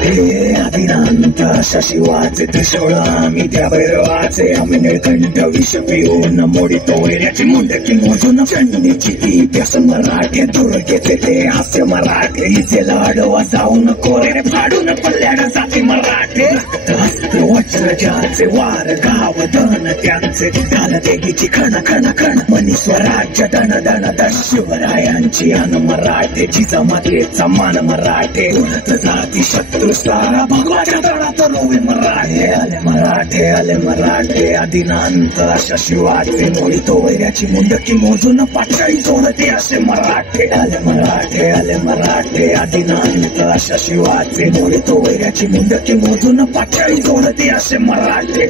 हे आदिनांत शशिवाचे त्रिशूळ आम्ही त्या भैरवाचे आम्ही निळकंठ विष पिऊन मोडितो वैऱ्याची मुंडकी मोजून चंडीची ती व्यसन मराठे दुर्गेचे ते हास्य मराठे इथे लाडवा जाऊन कोरे फाडून पल्ल्याड जाती मराठे अस्त्र वज्रजाचे वार गाव धन त्यांचे ढाल देगीची खण खण खण मनी स्वराज्य दण दण द शिवरायांची अन मराठेची जमातीचा मान मराठे उन्हत जाती शत्रू सारा भगवाच्या तळात रोवे मराठे आले मराठे आदिनांत अशा शिवाचे मोडितो वैऱ्याची मुंडकी मोजून पातळी जोडते असे मराठे आले मराठे आदिनांत अशा शिवाचे मोडितो वैऱ्याची मुंडकी मोजून पातळी जोडते असे मराठे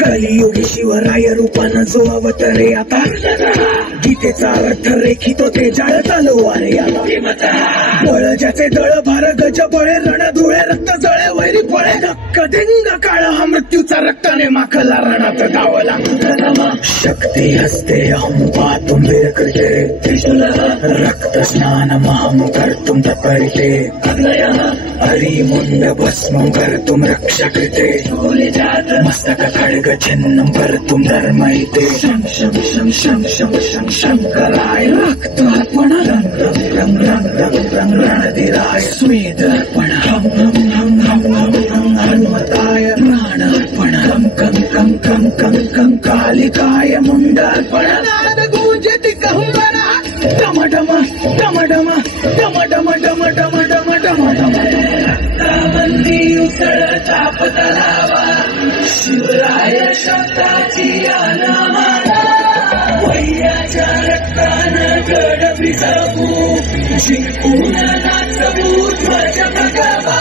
कलियुगी शिवराय रूपानं जो अवतरे आता गीतेचा अर्थ रेखितो ते जाळ तलवारे आता बळ ज्याचे दळ भार गज बळे रण धुळे रक्त जळे वैरी फळे धक्क दिंग काळ हा मृत्यूचा रक्ताने माखला रणात धावला शक्ती हस्ते अहं पातुं विरकृते त्रिशूल रक्त स्नान महं कर्तुं तत्परिते हरि मुंड भस्मं कर्तुं रक्षा कृते मस्तक खड्ग छिन्नं कर्तुं धर्मैते शं शं शं शं शं शं शंकराय रक्तार्पण रंग रंग रंग रंग रंग रणधीराय स्वेदार्पण हम हम हम हम हम हम हनुमताय प्राणार्पण कं कं कं कं कं कं कालिकाय मुंडार्पण नाद गूंजति कहंबरा डम डम डम डम डम डम डम डम डम डम डम रक्ताबंदी उसळ ताप तलावा शिवराय शब्दाची अनामाला वैऱ्याच्या रक्तानं गड भिजवू जिंकून नाचवू ध्वज भगवा